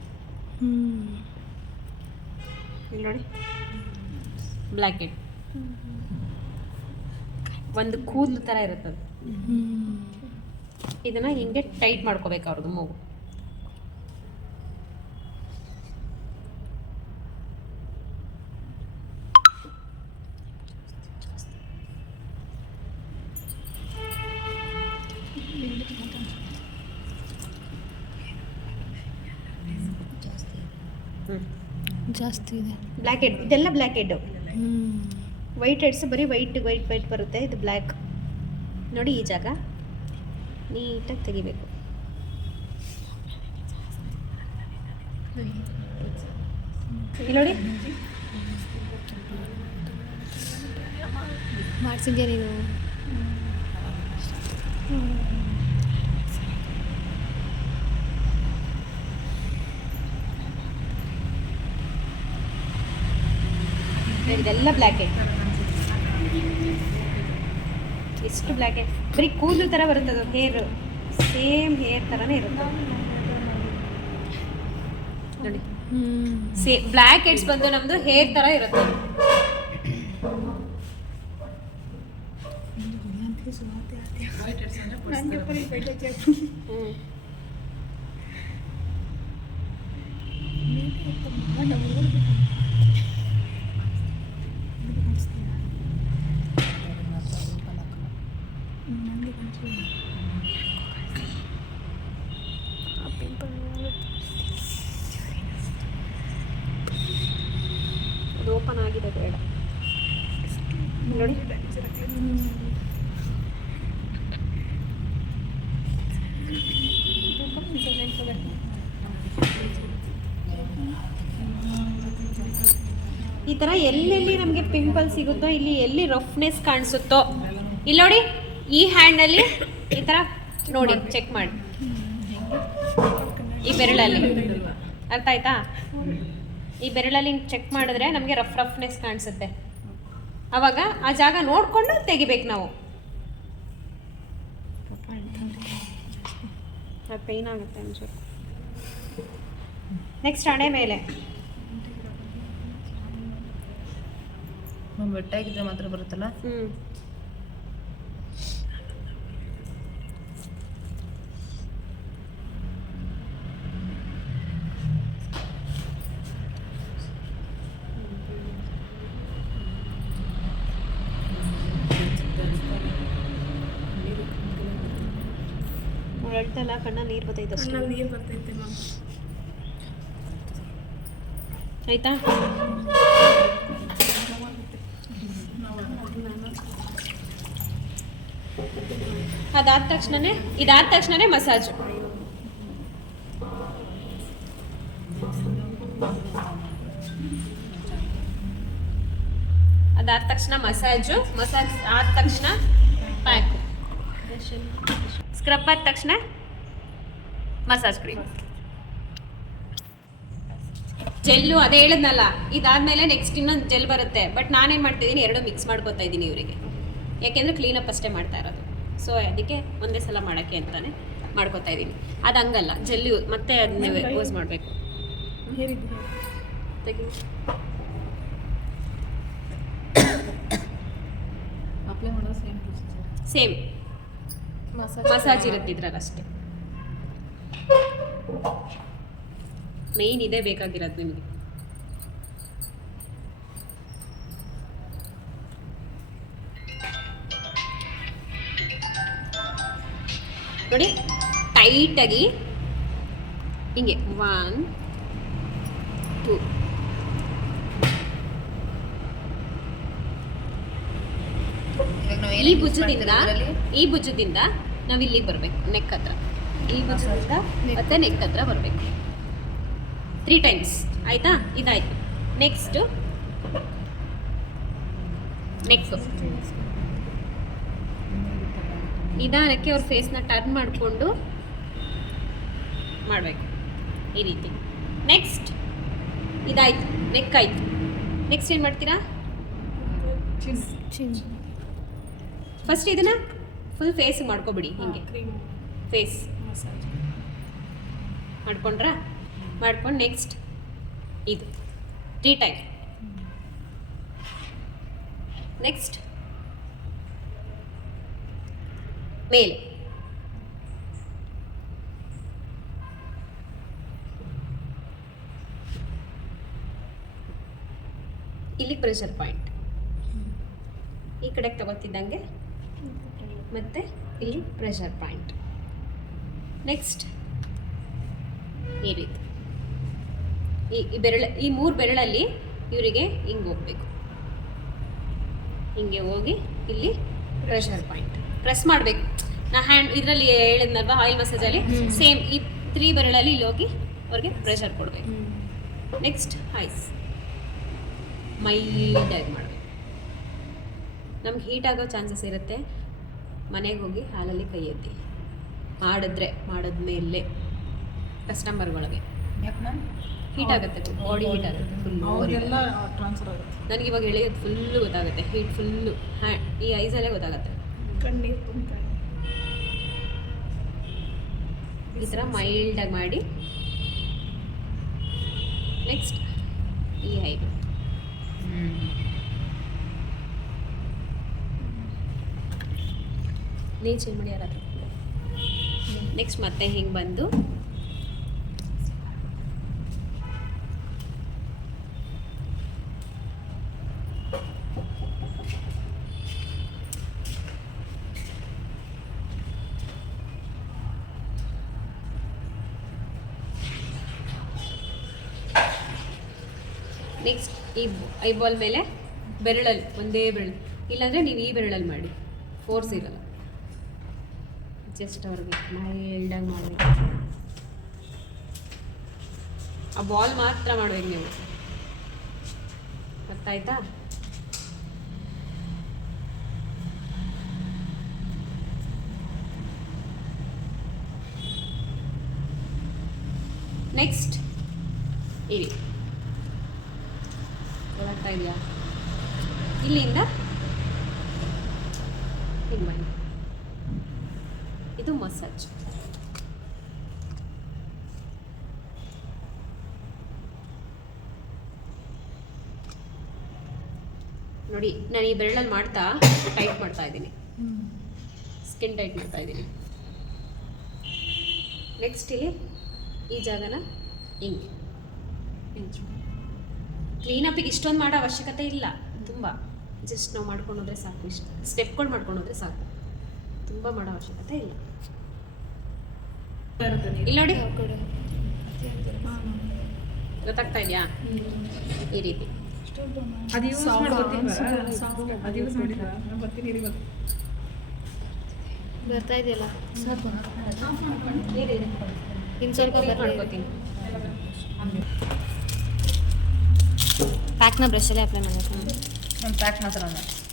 ನೋಡಿ, ಬ್ಲ್ಯಾಕ್ ಹೆಡ್ ಒಂದು ಕೂದಲು ಥರ ಇರುತ್ತದೆ. ಇದನ್ನ ಹಿಂಗೆ ಟೈಟ್ ಮಾಡ್ಕೋಬೇಕು ಅವ್ರದ್ದು ಮೂಗು. ಜಾಸ್ತಿ ಇದೆ. ಬ್ಲ್ಯಾಕ್ ಹೆಡ್, ಇದೆಲ್ಲ ಬ್ಲ್ಯಾಕ್ ಹೆಡ್. ವೈಟ್ ಹೆಡ್ಸ್ ಬರೀ ವೈಟ್ ಬರುತ್ತೆ, ಇದು ಬ್ಲ್ಯಾಕ್. ನೋಡಿ ಈ ಜಾಗ ನೀಟಾಗಿ ತೆಗಿಬೇಕು. ಇಲ್ಲಿ ನೋಡಿ, ಮಾಡಿಸಿದ್ಯಾ ನೀನು? ಇದೆಲ್ಲ ಬ್ಲ್ಯಾಕ್ ಹೆಡ್. ಎಷ್ಟು ಬ್ಲ್ಯಾಕ್ ಹೆಡ್, ಬರೀ ಕೂದಲು ಥರ ಬರುತ್ತೆ ಅದು. ಹೇರ್ ಸೇಮ್ ಹೇರ್ ಥರನೇ ಇರುತ್ತೆ ನೋಡಿ. ಬ್ಲ್ಯಾಕ್ ಹೆಡ್ಸ್ ಬಂದು ನಮ್ಮದು ಹೇರ್ ಥರ ಇರುತ್ತೆ. ಅದು ಓಪನ್ ಆಗಿದೆ ಬೇಡ ನೋಡಿ. ಈ ಥರ ಎಲ್ಲೆಲ್ಲಿ ನಮಗೆ ಪಿಂಪಲ್ ಸಿಗುತ್ತೋ, ಇಲ್ಲಿ ಎಲ್ಲಿ ರಫ್ನೆಸ್ ಕಾಣಿಸುತ್ತೋ, ಇಲ್ಲಿ ನೋಡಿ ಈ ಹ್ಯಾಂಡಲ್ಲಿ ಈ ಥರ ನೋಡಿ ಚೆಕ್ ಮಾಡಿ, ಈ ಬೆರಳಲ್ಲಿ. ಅರ್ಥ ಆಯ್ತಾ. ಈ ಬೆರಳಲ್ಲಿ ಚೆಕ್ ಮಾಡಿದ್ರೆ ನಮಗೆ ರಫ್ನೆಸ್ ಕಾಣಿಸುತ್ತೆ. ಆವಾಗ ಆ ಜಾಗ ನೋಡಿಕೊಂಡು ತೆಗಿಬೇಕು ನಾವು. ಪೇಯ್ನ್ ಆಗುತ್ತೆ ಒಂಚೂರು. ನೆಕ್ಸ್ಟ್ ಹಣೆ ಮೇಲೆ ಬೆಟ್ಟಾಗಿದ್ರೆ ಮಾತ್ರ ಬರುತ್ತಲ್ಲ. ಅವ್ರು ಹೇಳ್ತಲ್ಲ ಕಣ್ಣ ನೀರು ಬರ್ತೈತೆ ಅಷ್ಟೇ. ಕಣ್ಣಲ್ಲಿ ನೀರು ಬರ್ತೈತೆ ಮ್ಯಾಮ್. ಆಯ್ತಾ? ಇದಾದ ತಕ್ಷಣನೇ ಮಸಾಜ್. ಅದಾದ ತಕ್ಷಣ ಮಸಾಜ್ ಆದ ತಕ್ಷಣ ಪ್ಯಾಕು. ಸ್ಕ್ರಬ್ ಆದ ತಕ್ಷಣ ಮಸಾಜ್ ಕ್ರೀಮ್. ಜೆಲ್ಲು ಅದೇ ಹೇಳಿದ್ನಲ್ಲ, ಇದಾದ್ಮೇಲೆ ನೆಕ್ಸ್ಟ್ ಇನ್ನೊಂದು ಜೆಲ್ ಬರುತ್ತೆ. ಬಟ್ ನಾನೇನು ಮಾಡ್ತಿದ್ದೀನಿ, ಎರಡು ಮಿಕ್ಸ್ ಮಾಡ್ಕೊತಾ ಇದ್ದೀನಿ ಇವರಿಗೆ. ಯಾಕೆಂದರೆ ಕ್ಲೀನಪ್ ಅಷ್ಟೇ ಮಾಡ್ತಾ ಇರೋದು. ಸೊ ಅದಕ್ಕೆ ಒಂದೇ ಸಲ ಮಾಡೋಕ್ಕೆ ಅಂತಾನೆ ಮಾಡ್ಕೊತಾ ಇದ್ದೀನಿ. ಅದು ಹಂಗಲ್ಲ, ಜೆಲ್ಲು ಮತ್ತೆ ಅದನ್ನ ಯೂಸ್ ಮಾಡಬೇಕು. ತೆಗಿ. ಅಪ್ಲೈ ಮಾಡೋ ಸೇಮ್ ಮಸಾಜ್ ಇರುತ್ತೆ ಇದ್ರಲ್ಲಿ ಅಷ್ಟೇ. ಮೇಯ್ನ್ ಇದೇ ಬೇಕಾಗಿರೋದು ನಿಮಗೆ. ನೋಡಿ ಟೈಟಾಗಿ ಹಿಂಗೆ 1 2 ಈ ಭುಜದಿಂದ ನಾವು ಇಲ್ಲಿಗೆ ಬರಬೇಕು, ನೆಕ್ ಹತ್ರ. ಈ ಭುಜದಿಂದ ಮತ್ತೆ ನೆಕ್ ಹತ್ರ ಬರಬೇಕು 3 ಟೈಮ್ಸ್. ಆಯ್ತಾ? ಇದಾಯ್ತು. ನೆಕ್ಸ್ಟ್ ನೆಕ್ಸ್ಟ್ ನಿಧಾನಕ್ಕೆ ಅವ್ರ ಫೇಸ್ನ ಟರ್ನ್ ಮಾಡಿಕೊಂಡು ಮಾಡಬೇಕು ಈ ರೀತಿ. ನೆಕ್ಸ್ಟ್ ಇದಾಯ್ತು, ನೆಕ್ ಆಯ್ತು. ನೆಕ್ಸ್ಟ್ ಏನು ಮಾಡ್ತೀರಾ? ಫಸ್ಟ್ ಇದನ್ನ ಫುಲ್ ಫೇಸ್ ಮಾಡ್ಕೊಬಿಡಿ. ಹಿಂಗೆ ಫೇಸ್ ಮಸಾಜ್ ಮಾಡ್ಕೊಂಡ್ರಾ? ಮಾಡ್ಕೊಂಡು ನೆಕ್ಸ್ಟ್ ಇದು 3 ಟೈಮ್. ನೆಕ್ಸ್ಟ್ ಮೇಲೆ ಇಲ್ಲಿ ಪ್ರೆಷರ್ ಪಾಯಿಂಟ್ ಈ ಕಡೆಗೆ ತಗೋತಿದ್ದಂಗೆ ಮತ್ತೆ ಇಲ್ಲಿ ಪ್ರೆಷರ್ ಪಾಯಿಂಟ್. ನೆಕ್ಸ್ಟ್ ಈ ರೀತಿ ಈ 3 ಬೆರಳಲ್ಲಿ ಇವರಿಗೆ ಹಿಂಗೆ ಹೋಗ್ಬೇಕು. ಹಿಂಗೆ ಹೋಗಿ ಇಲ್ಲಿ ಪ್ರೆಷರ್ ಪಾಯಿಂಟ್ ಪ್ರೆಸ್ ಮಾಡಬೇಕು. ನಾ ಹ್ಯಾಂಡ್ ಇದರಲ್ಲಿ ಹೇಳಿದ್ನಲ್ವಾ ಆಯಿಲ್ ಮಸಾಜಲ್ಲಿ, ಸೇಮ್ ಈ 3 ಬೆರಳಲ್ಲಿ ಇಲ್ಲಿ ಹೋಗಿ ಅವ್ರಿಗೆ ಪ್ರೆಷರ್ ಕೊಡಬೇಕು. ನೆಕ್ಸ್ಟ್ ಐಸ್ ಮೈಲ್ಡಾಗಿ ಮಾಡಬೇಕು. ನಮ್ಗೆ ಹೀಟ್ ಆಗೋ ಚಾನ್ಸಸ್ ಇರುತ್ತೆ. ಮನೆಗೆ ಹೋಗಿ ಹಾಲಲ್ಲಿ ಕೈ ಎತ್ತಿ ಮಾಡಿದ್ಮೇಲೆ ಕಸ್ಟಮರ್ಗಳಿಗೆ ಯಾಕೆ ಮ್ಯಾಮ್? ಹೀಟ್ ಆಗುತ್ತೆ, ಬಾಡಿ ಹೀಟ್ ಆಗುತ್ತೆ ಫುಲ್ಲು. ಅವರೆಲ್ಲ ಟ್ರಾನ್ಸ್ಫರ್ ಆಗುತ್ತೆ. ನನಗೆ ಇವಾಗ ಎಳೆಯೋದು ಫುಲ್ಲು ಗೊತ್ತಾಗುತ್ತೆ, ಹೀಟ್ ಫುಲ್ಲು ಈ ಐಸಲ್ಲೇ ಗೊತ್ತಾಗುತ್ತೆ. ಕಣ್ಣೀರು ತುಂಬ್ತಾರೆ. ಈ ಥರ ಮೈಲ್ಡಾಗಿ ಮಾಡಿ ನೆಕ್ಸ್ಟ್ ಈ ಐದು ನೀರು ಚೇಂಜ್ ಮಾಡಿ ಯಾರಾದ್ರು. ನೆಕ್ಸ್ಟ್ ಮತ್ತೆ ಹಿಂಗೆ ಬಂದು ನೆಕ್ಸ್ಟ್ ಈ ಐಬಾಲ್ ಮೇಲೆ ಬೆರಳಲ್ಲಿ ಒಂದೇ ಬೆರಳು, ಇಲ್ಲಾಂದರೆ ನೀವು ಈ ಬೆರಳಲ್ಲಿ ಮಾಡಿ, ಫೋರ್ಸ್ ಇರಲ್ಲ. ಜಸ್ಟ್ ಅವ್ರಿಗೆ ಮೈಲ್ಡಾಗಿ ಮಾಡಬೇಕು. ಆ ಬಾಲ್ ಮಾತ್ರ ಮಾಡಬೇಕು ನೀವು, ಗೊತ್ತಾಯ್ತಾ? ನೆಕ್ಸ್ಟ್ ಇರಿ, ಗೊತ್ತಾಗ್ತಾ ಇದೆಯಾ? ಇಲ್ಲಿಂದ ಹಿಂಗೆ ಬನ್ನಿ, ಇದು ಮಸಾಜ್. ನೋಡಿ ನಾನು ಈ ಬೆರಳಲ್ಲಿ ಮಾಡ್ತಾ ಟೈಟ್ ಮಾಡ್ತಾ ಇದ್ದೀನಿ, ಸ್ಕಿನ್ ಟೈಟ್ ಮಾಡ್ತಾ ಇದ್ದೀನಿ. ನೆಕ್ಸ್ಟ್ ಇಲ್ಲಿ ಈ ಜಾಗನ ಹಿಂಗೆ ಕ್ಲೀನಪ್ಪಿಗೆ ಇಷ್ಟೊಂದು ಮಾಡೋ ಅವಶ್ಯಕತೆ ಇಲ್ಲ. ತುಂಬ ಜಸ್ಟ್ ನಾವು ಮಾಡ್ಕೊಂಡು ಹೋದರೆ ಸಾಕು, ಇಷ್ಟು ಸ್ಟೆಪ್ಗಳು ಮಾಡ್ಕೊಂಡು ಹೋದರೆ ಸಾಕು, ತುಂಬ ಮಾಡೋ ಅವಶ್ಯಕತೆ ಇಲ್ಲ. ಇಲ್ಲಿ ನೋಡಿ, ಗೊತ್ತಾಗ್ತಾ ಇದೆಯಾ? ಈ ರೀತಿ ಅದು ಯೂಸ್ ಮಾಡ್ಕೊತೀವಿ, ಅದು ಯೂಸ್ ಮಾಡಿಲ್ಲ ನಾನು ಬರ್ತೀನಿ ಇರಿ ಗೊತ್ತು. ಬರ್ತಾ ಇದೆಯಲ್ಲ ಇನ್ನು ಸ್ವಲ್ಪ ಮಾಡ್ಕೋತೀನಿ. ಪ್ಯಾಕ್ನ ಬ್ರಷಲ್ಲೇ ಅಪ್ಲೈ ಮಾಡಬೇಕು. ಒಂದು ಪ್ಯಾಕ್ ಮಾತ್ರ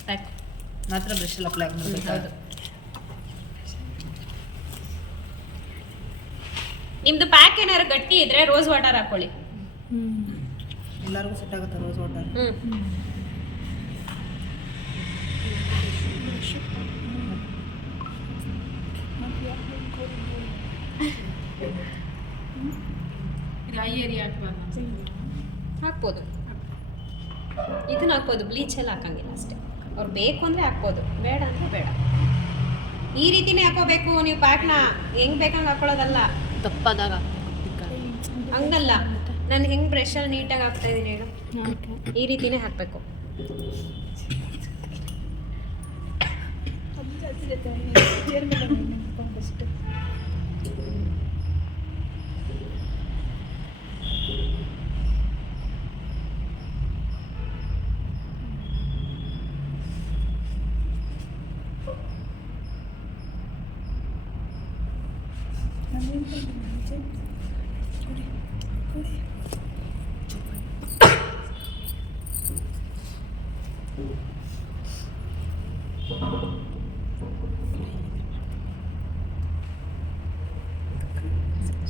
ಪ್ಯಾಕ್ ಮಾತ್ರ ಬ್ರಷಲ್ಲಿ ಅಪ್ಲೈ ಮಾಡಬೇಕು. ಹೌದು. ನಿಮ್ದು ಪ್ಯಾಕ್ ಏನಾದ್ರು ಗಟ್ಟಿ ಇದ್ರೆ ರೋಸ್ ವಾಟರ್ ಹಾಕೊಳ್ಳಿ. ಎಲ್ಲರಿಗೂ ಸೆಟ್ ಆಗುತ್ತೆ ರೋಸ್ ವಾಟರ್. ಇದು ಐ ಏರಿಯಾ ಹಾಕ್ಬೋದು, ಇದನ್ನ ಹಾಕ್ಬೋದು, ಬ್ಲೀಚ್ ಎಲ್ಲ ಹಾಕಂಗಿಲ್ಲ ಅಷ್ಟೇ. ಅವ್ರು ಬೇಕು ಅಂದರೆ ಹಾಕ್ಬೋದು, ಬೇಡ ಅಂದರೆ ಬೇಡ. ಈ ರೀತಿನೇ ಹಾಕೋಬೇಕು ನೀವು ಪ್ಯಾಕ್ನ, ಹೆಂಗೆ ಬೇಕಂಗೆ ಹಾಕೊಳ್ಳೋದಲ್ಲ. ದಪ್ಪದಾಗ ಹಂಗಲ್ಲ, ನಾನು ಹೆಂಗೆ ಬ್ರಷಲ್ಲಿ ನೀಟಾಗಿ ಹಾಕ್ತಾ ಇದ್ದೀನಿ ಹೇಳು, ಈ ರೀತಿನೇ ಹಾಕಬೇಕು.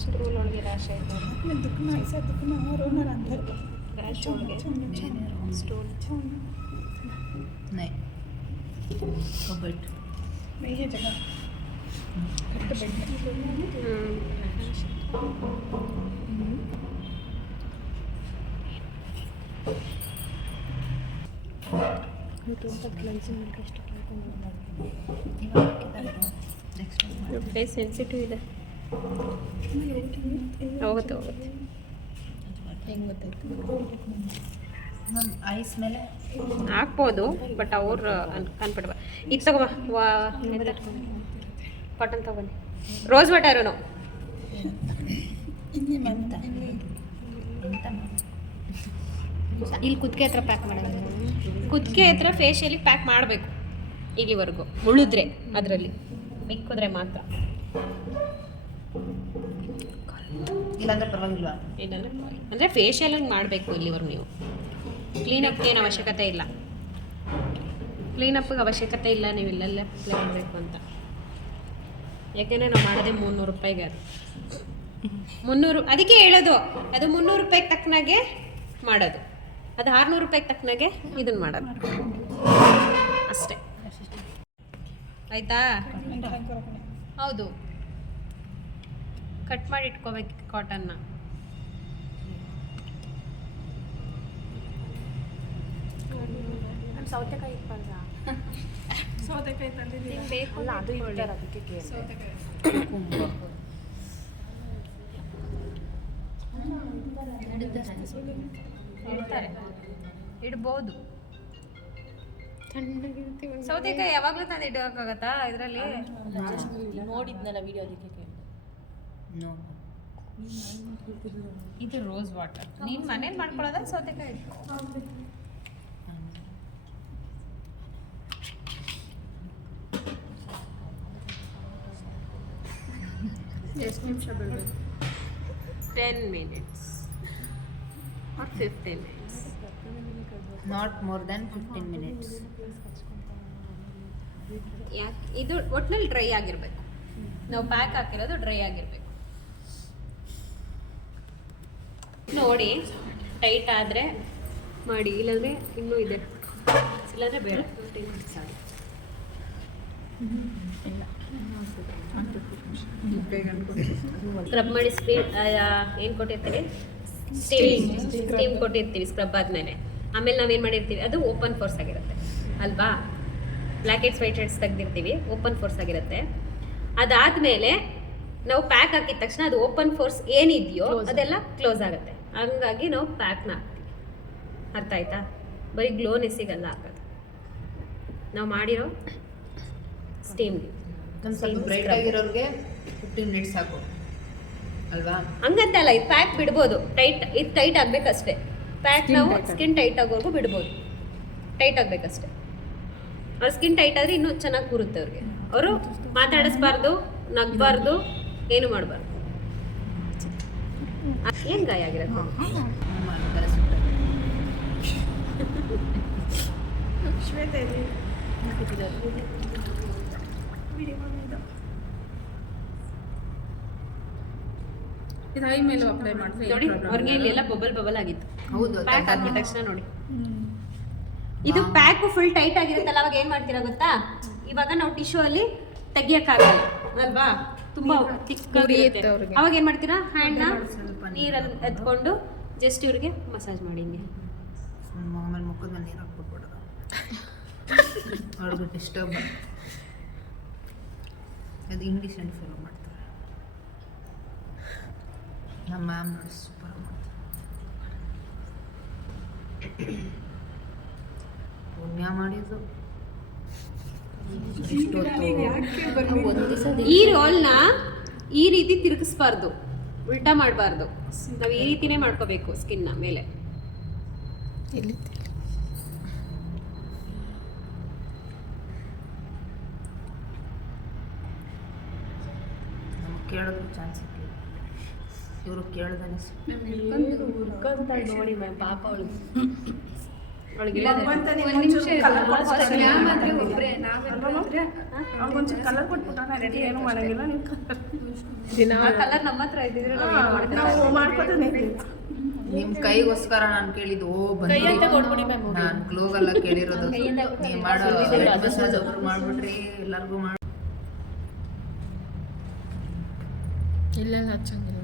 ಸ್ಟೂಲ್ ಒಳಗೆ ರ್ಯಾಶ್ ಆಯ್ತು, ರ್ಯಾಶ್ ಒಳಗೆ ಸ್ಟೂಲ್. नहीं तो बेट नहीं है जगह ಫೇಸ್ ಸೆನ್ಸಿಟಿವ್ ಇದೆ, ಹೋಗುತ್ತೆ ಹೋಗುತ್ತೆ. ಹೆಂಗೆ ಗೊತ್ತಾಯ್ತು? ನಮ್ಮ ಐಸ್ ಮೇಲೆ ಹಾಕ್ಬೋದು, ಬಟ್ ಅವ್ರು ಅನ್ಬಿಡ್ಬ. ಇದು ತಗೋ ಕಾಟನ್ ತಗೊಂಡು ರೋಸ್ ವಾಟರು ಎಂತ ಇಲ್ಲಿ ಕುತ್ತಿಗೆ ಹತ್ರ ಪ್ಯಾಕ್ ಮಾಡೋದು. ಕುತ್ತಿಗೆ ಹತ್ರ ಫೇಶಿಯಲಿ ಪ್ಯಾಕ್ ಮಾಡಬೇಕು ಇಲ್ಲಿವರೆಗೂ. ಉಳಿದ್ರೆ ಅದರಲ್ಲಿ ಮಿಕ್ಕಿದ್ರೆ ಮಾತ್ರ, ಇಲ್ಲಾಂದ್ರೆ ಪರವಾಗಿಲ್ವಾ? ಇಲ್ಲಾಂದ್ರೆ ಅಂದರೆ ಫೇಶಿಯಲ್ ಮಾಡಬೇಕು ಇಲ್ಲಿವರೆಗೂ. ನೀವು ಕ್ಲೀನಪ್ಗೆ ಏನು ಅವಶ್ಯಕತೆ ಇಲ್ಲ, ಕ್ಲೀನಪ್ಗೆ ಅವಶ್ಯಕತೆ ಇಲ್ಲ, ನೀವು ಇಲ್ಲಲ್ಲೇ ಅಪ್ಲೈ ಮಾಡಬೇಕು ಅಂತ. ಯಾಕೆಂದರೆ ನಾವು ಮಾಡೋದೇ 300 ರೂಪಾಯಿಗೆ. ಅದು 300, ಅದಕ್ಕೆ ಹೇಳೋದು, ಅದು 300 ರೂಪಾಯಿಗೆ ತಕ್ಕನಾಗೆ ಮಾಡೋದು, ಅದು 600 ರೂಪಾಯಿಗೆ ತಕ್ಕನಾಗೆ ಇದನ್ನು ಮಾಡೋದು ಅಷ್ಟೇ. ಆಯಿತಾ? ಹೌದು, ಕಟ್ ಮಾಡಿ ಇಟ್ಕೋಬೇಕು ಕಾಟನ್ನ. ಸೌತೆಕಾಯಿ ಇಟ್ಬಾರ್ದ? ಸೌತೆಕಾಯಿ ತಂದಿದ್ದೀನಿ, ಬೇಕು ಅದು ಇರ್ತಾರೆ, ಅದಕ್ಕೆ ಕೇಳಿ. ಸೌತೆಕಾಯಿ ಇಡ್ತಾರೆ, ಇಡ್ಬೋದು. ಸೌತೆಕಾಯಿ ಯಾವಾಗಲೂ ತಂದು ಇಡೋಕ್ಕಾಗತ್ತಾ ಇದರಲ್ಲಿ? ನೋಡಿದ್ನಲ್ಲ ವಿಡಿಯೋ, ಅದಕ್ಕೆ ಕೇಳಿ. ನೋ, ಇದು ರೋಸ್ ವಾಟರ್. ನೀನು ಮನೇಲಿ ಮಾಡ್ಕೊಳ್ಳೋದ ಸೌತೆಕಾಯಿ ಇಟ್ಕೊ. ಎಷ್ಟು ನಿಮಿಷ ಬಿಡಬೇಕು? 10 minutes or 15 minutes. Not more than 15 minutes. ಯಾಕೆ ಇದು ಒಟ್ಟಿನಲ್ಲಿ ಡ್ರೈ ಆಗಿರಬೇಕು. ನಾವು ಪ್ಯಾಕ್ ಹಾಕಿರೋದು ಡ್ರೈ ಆಗಿರಬೇಕು. ನೋಡಿ, ಟೈಟ್ ಆದರೆ ಮಾಡಿ, ಇಲ್ಲಾಂದರೆ ಇನ್ನೂ ಇದೆ, ಇಲ್ಲಾಂದರೆ ಬೇಡ. 15 minutes ಆಗಿ ಸ್ಕ್ರಬ್ ಮಾಡಿ ಏನು ಕೊಟ್ಟಿರ್ತೀವಿ, ಸ್ಟೀಮ್ ಕೊಟ್ಟಿರ್ತೀವಿ ಸ್ಕ್ರಬ್ ಆದಮೇಲೆ. ಆಮೇಲೆ ನಾವೇನು ಮಾಡಿರ್ತೀವಿ, ಅದು ಓಪನ್ ಫೋರ್ಸ್ ಆಗಿರುತ್ತೆ ಅಲ್ವಾ? ಬ್ಲ್ಯಾಕ್ ಹೆಡ್ಸ್ ವೈಟ್ ಹೆಡ್ಸ್ ತೆಗ್ದಿರ್ತೀವಿ, ಓಪನ್ ಫೋರ್ಸ್ ಆಗಿರುತ್ತೆ. ಅದಾದಮೇಲೆ ನಾವು ಪ್ಯಾಕ್ ಹಾಕಿದ ತಕ್ಷಣ ಅದು ಓಪನ್ ಫೋರ್ಸ್ ಏನಿದೆಯೋ ಅದೆಲ್ಲ ಕ್ಲೋಸ್ ಆಗುತ್ತೆ. ಹಂಗಾಗಿ ನಾವು ಪ್ಯಾಕ್ನ ಹಾಕ್ತೀವಿ. ಅರ್ಥ ಆಯ್ತಾ? ಬರೀ ಗ್ಲೋನೆಸ್ಸಿಗೆಲ್ಲ ಹಾಕೋದು ನಾವು ಮಾಡಿರೋ ಸ್ಟೀಮ್ಗೆ. ನಮ್ಮ ಸ್ವಲ್ಪ ಬ್ರೈಟ್ ಆಗಿರೋರಿಗೆ 15 ಮಿನಿಟ್ಸ್ ಸಾಕು. ಅಲ್ವಾ? ಹಂಗಂತಲ್ಲ, ಇದು ಪ್ಯಾಕ್ ಬಿಡ್ಬೋದು, ಇದು ಟೈಟ್ ಆಗಬೇಕಷ್ಟೇ. ಪ್ಯಾಕ್ ನಾವು ಸ್ಕಿನ್ ಟೈಟ್ ಆಗೋವರೆಗೂ ಬಿಡ್ಬೋದು, ಟೈಟ್ ಆಗಬೇಕಷ್ಟೇ. ಅವ್ರ ಸ್ಕಿನ್ ಟೈಟ್ ಆದರೆ ಇನ್ನೂ ಚೆನ್ನಾಗಿ ಕೂರುತ್ತೆ ಅವ್ರಿಗೆ. ಅವರು ಮಾತಾಡಿಸ್ಬಾರ್ದು, ನಗ್ಬಾರ್ದು, ಏನು ಮಾಡಬಾರ್ದು. ಏನು ಗಾಯ ಆಗಿರೋದು? ಇದು ಐ ಮೇಲೆ ಅಪ್ಲೈ ಮಾಡಿದ್ರೆ ನೋಡಿ, ಅವ್ರಿಗೆ ಇಲ್ಲಿ ಎಲ್ಲ ಬಬಲ್ ಆಗಿತ್ತು. ಹೌದು, ಪ್ಯಾಕ್ ಆಗಿದ ತಕ್ಷಣ ನೋಡಿ, ಇದು ಪ್ಯಾಕ್ ಫುಲ್ ಟೈಟ್ ಆಗಿರುತ್ತಲ್ಲ, ಅವಾಗ ಏನ್ ಮಾಡ್ತೀರಾ ಗೊತ್ತಾ? ಇವಾಗ ನಾವು ಟಿಶ್ಯೂ ಅಲ್ಲಿ ತೆಗಿಯಕ್ಕಾಗಲ್ಲ ಅಲ್ವಾ, ತುಂಬಾ ತಿಕ್ಕಾಗಿರುತ್ತೆ. ಅವಾಗ ಏನ್ ಮಾಡ್ತೀರಾ? ಹ್ಯಾಂಡ್ನ ನೀರಲ್ಲಿ ಎತ್ಕೊಂಡು ಜಸ್ಟ್ ಇವ್ರಿಗೆ ಮಸಾಜ್ ಮಾಡಿ ಹಿಂಗೆ. ಆಮೇಲೆ ಮುಖದ ಮೇಲೆ ನೀರು ಹಾಕ್ಬಿಟ್ಬಿಡೋದು, ಅವ್ರಿಗೆ ಡಿಸ್ಟರ್ಬ್. ಅದು ಇಂಡಿಸೆಂಟ್ ಫೀಲ್ ಮಾಡ್ತಾರೆ. ನಮ್ಮ ಮ್ಯಾಮ್ ನೋಡಿ ಸೂಪರ್ ಮಾಡ್ತಾರೆ. ಪುಣ್ಯ ಮಾಡಿದ್ದು ಈ ರೋಲ್ನ ಈ ರೀತಿ ತಿರುಗಿಸ್ಬಾರ್ದು, ಉಲ್ಟಾ ಮಾಡಬಾರ್ದು. ನಾವು ಈ ರೀತಿನೇ ಮಾಡ್ಕೋಬೇಕು ಸ್ಕಿನ್ನ ಮೇಲೆ. ನಮ್ಗೆ ಕೇಳೋದು ಚಾನ್ಸ್ ಸಿಕ್ಕಿಲ್ಲ, ಇವರು ಕೇಳ್ದಾನೆ ನೋಡಿ ಮ್ಯಾಮ್, ಪಾಪ ಅವಳು ಕಲರ್ ಕೊಟ್ಬಿಟ್ಟ ರೆಡಿ ಏನು ಮಾಡಂಗಿಲ್ಲ. ಕಲರ್ ನಮ್ಮ ಹತ್ರ ಇದ್ದಿದ್ರೆ ನಿಮ್ಮ ಕೈಗೋಸ್ಕರ ನಾನು ಕೇಳಿದ್ದು. ನಾನು ಗ್ಲೋಗೆಲ್ಲ ಕೇಳಿರೋದು. ನೀವು ಮಾಡೋ ಮಸಾಜ್ ಒಬ್ರು ಮಾಡ್ಬಿಟ್ರಿ, ಎಲ್ಲರಿಗೂ ಮಾಡಿ. ಇಲ್ಲೆಲ್ಲ ಹಚ್ಚಂಗಿಲ್ಲ.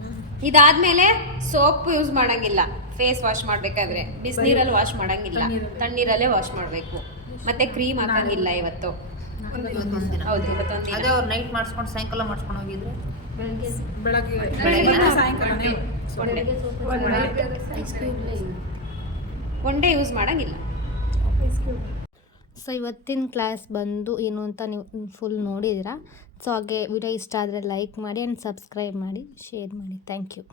ಇದಾದ್ಮೇಲೆ ಸೋಪ್ ಯೂಸ್ ಮಾಡಂಗಿಲ್ಲ. ಫೇಸ್ ವಾಶ್ ಮಾಡ್ಬೇಕಾದ್ರೆ ಬಿಸಿನೀರಲ್ಲಿ ವಾಶ್ ಮಾಡಂಗಿಲ್ಲ, ತಣ್ಣೀರಲ್ಲೇ ವಾಶ್ ಮಾಡಬೇಕು. ಮತ್ತೆ ಕ್ರೀಮ್ ಹಾಕಂಗಿಲ್ಲ ಇವತ್ತು. ಇವತ್ತೊಂದಿನ. ಹೌದು, ಇವತ್ತೊಂದಿನ. ಅದೇ ಅವ್ರು ನೈಟ್ ಮಾಡಿಸ್ಕೊಂಡು ಸಾಯಂಕಾಲ ಮಾಡಿಸ್ಕೊಂಡು ಹೋಗಿದ್ರೆ ಬೆಳಗ್ಗೆ ಸಾಯಂಕಾಲ ಒನ್ ಡೇ ಯೂಸ್ ಮಾಡಂಗಿಲ್ಲ. ಸೊ ಇವತ್ತಿನ ಕ್ಲಾಸ್ ಬಂದು ಏನು ಅಂತ ನೀವು ಫುಲ್ ನೋಡಿದ್ದೀರಾ. ಸೊ ಹಾಗೆ ವಿಡಿಯೋ ಇಷ್ಟ ಆದರೆ ಲೈಕ್ ಮಾಡಿ ಆ್ಯಂಡ್ ಸಬ್ಸ್ಕ್ರೈಬ್ ಮಾಡಿ, ಶೇರ್ ಮಾಡಿ. Thank you.